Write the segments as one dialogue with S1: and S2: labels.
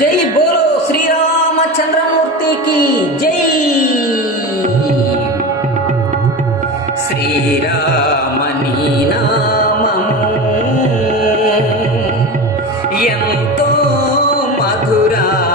S1: జై బోలో శ్రీరామచంద్రమూర్తికి జై. శ్రీరామని నామము. ఎంతో మధురా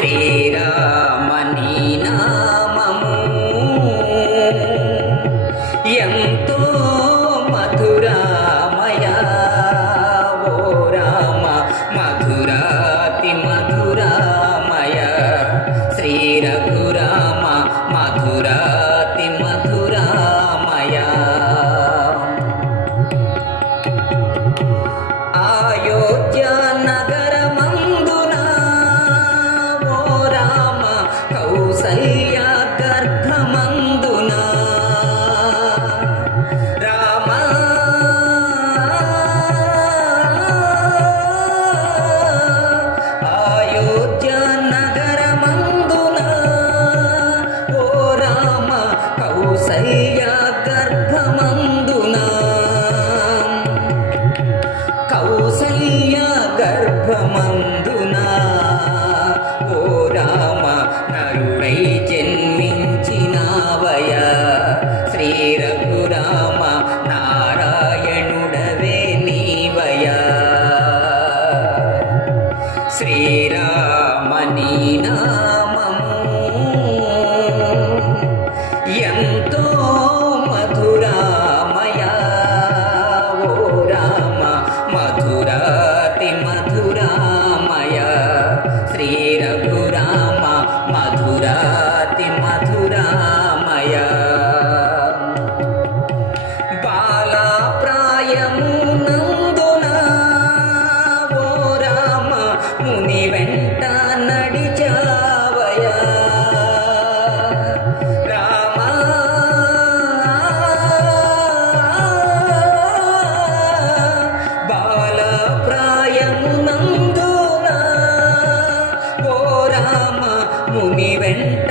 S1: శ్రీరామని నామము. ఎంతో మధురామయ. ఓ రామ మధురాతి మధురా. 你的。భూమి వెంట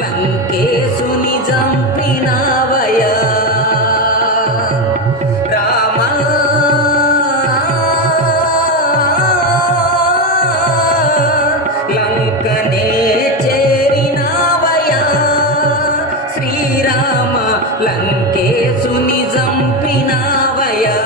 S1: లంకేశుని చంపినావయా రామ. లంకనే చేరినావయా శ్రీరామ లంకేశుని చంపినావయా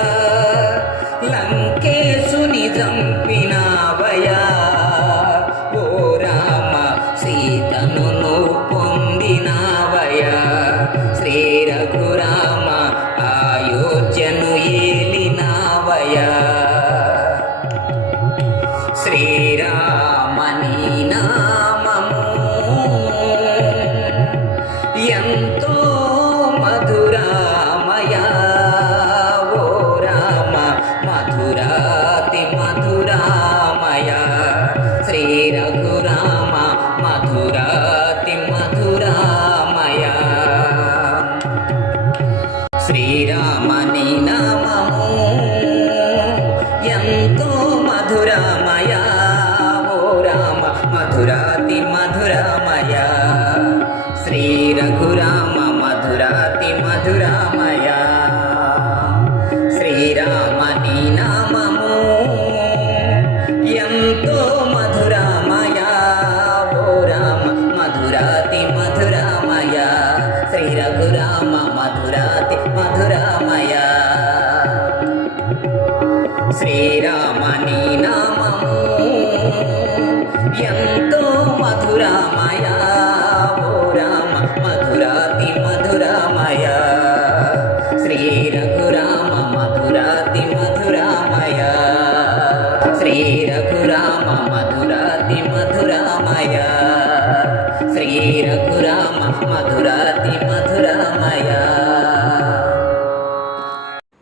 S1: రఘురామ మధురాతి మధురామయ. శ్రీరామ నీ నామము ఎంతో మధురామయ. ఓ రామ మధురాతి మధురామయా.